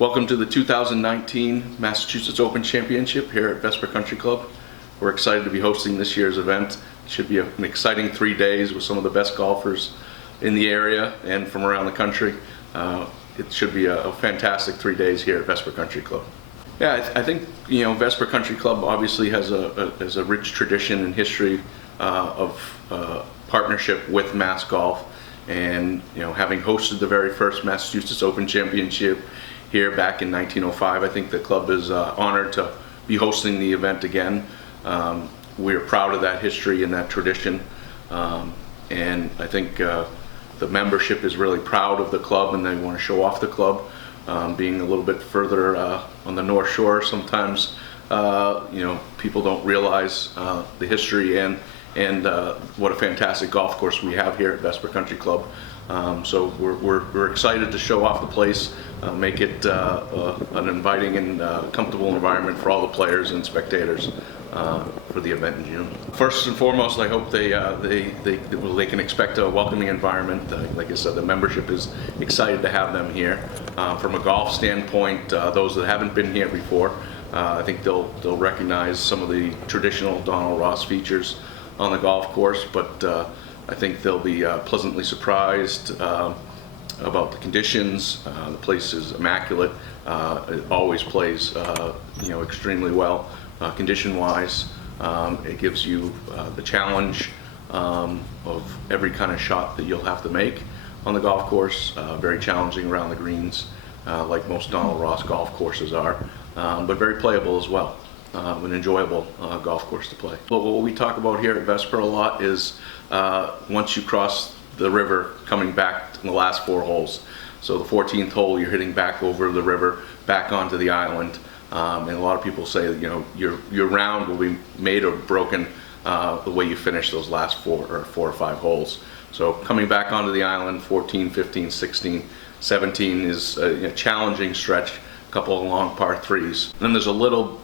Welcome to the 2019 Massachusetts Open Championship here at Vesper Country Club. We're excited to be hosting this year's event. It should be an exciting 3 days with some of the best golfers in the area and from around the country. It should be a fantastic 3 days here at Vesper Country Club. Yeah, I think Vesper Country Club obviously has a rich tradition and history of partnership with Mass Golf, and having hosted the very first Massachusetts Open Championship here back in 1905, I think the club is honored to be hosting the event again. We're proud of that history and that tradition, and I think the membership is really proud of the club, and they want to show off the club. Being a little bit further on the North Shore, sometimes people don't realize the history and what a fantastic golf course we have here at Vesper Country Club. So we're excited to show off the place, make it an inviting and comfortable environment for all the players and spectators for the event in June. First and foremost, I hope they can expect a welcoming environment. Like I said, the membership is excited to have them here. From a golf standpoint, those that haven't been here before, I think they'll recognize some of the traditional Donald Ross features on the golf course, but I think they'll be pleasantly surprised about the conditions. The place is immaculate. It always plays extremely well condition-wise. It gives you the challenge of every kind of shot that you'll have to make on the golf course. Very challenging around the greens, like most Donald Ross golf courses are, but very playable as well. An enjoyable golf course to play. But what we talk about here at Vesper a lot is once you cross the river, coming back in the last 4 holes. So the 14th hole, you're hitting back over the river, back onto the island. And a lot of people say that your round will be made or broken the way you finish those last 4 or 5 holes. So coming back onto the island, 14, 15, 16, 17 is a challenging stretch. A couple of long par 3s. And then there's a little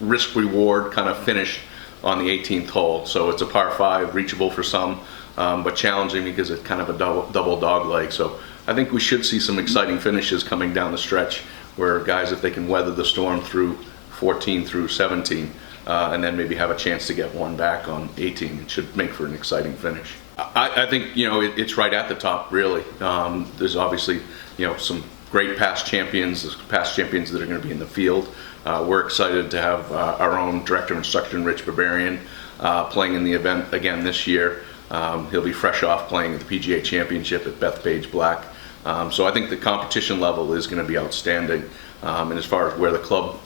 risk reward kind of finish on the 18th hole. So it's a par 5, reachable for some, but challenging because it's kind of a double dog leg. So I think we should see some exciting finishes coming down the stretch where guys, if they can weather the storm through 14 through 17, and then maybe have a chance to get one back on 18, it should make for an exciting finish. I think it's right at the top, really. There's obviously some great past champions that are going to be in the field. We're excited to have our own Director of Instruction, Rich Barbarian, playing in the event again this year. He'll be fresh off playing at the PGA Championship at Bethpage Black. So I think the competition level is going to be outstanding. And as far as where the club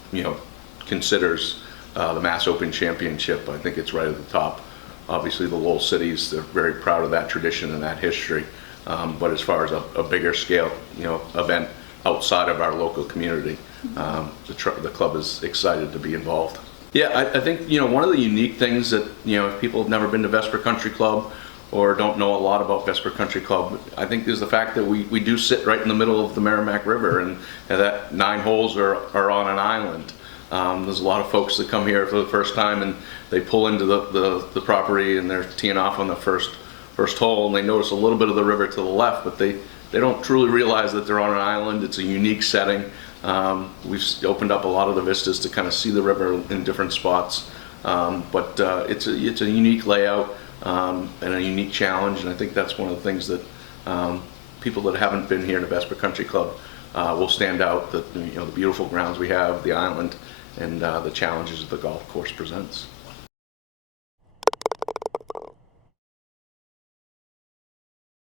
considers the Mass Open Championship, I think it's right at the top. Obviously the Lowell cities, they're very proud of that tradition and that history. But as far as a bigger scale, event outside of our local community, the club is excited to be involved. Yeah, I think one of the unique things that if people have never been to Vesper Country Club or don't know a lot about Vesper Country Club, I think is the fact that we do sit right in the middle of the Merrimack River, and that 9 holes are on an island. There's a lot of folks that come here for the first time and they pull into the property and they're teeing off on the first hole, and they notice a little bit of the river to the left, but they don't truly realize that they're on an island. It's a unique setting. We've opened up a lot of the vistas to kind of see the river in different spots, but it's a unique layout and a unique challenge, and I think that's one of the things that people that haven't been here to Vesper Country Club will stand out, that the beautiful grounds we have, the island, and the challenges that the golf course presents.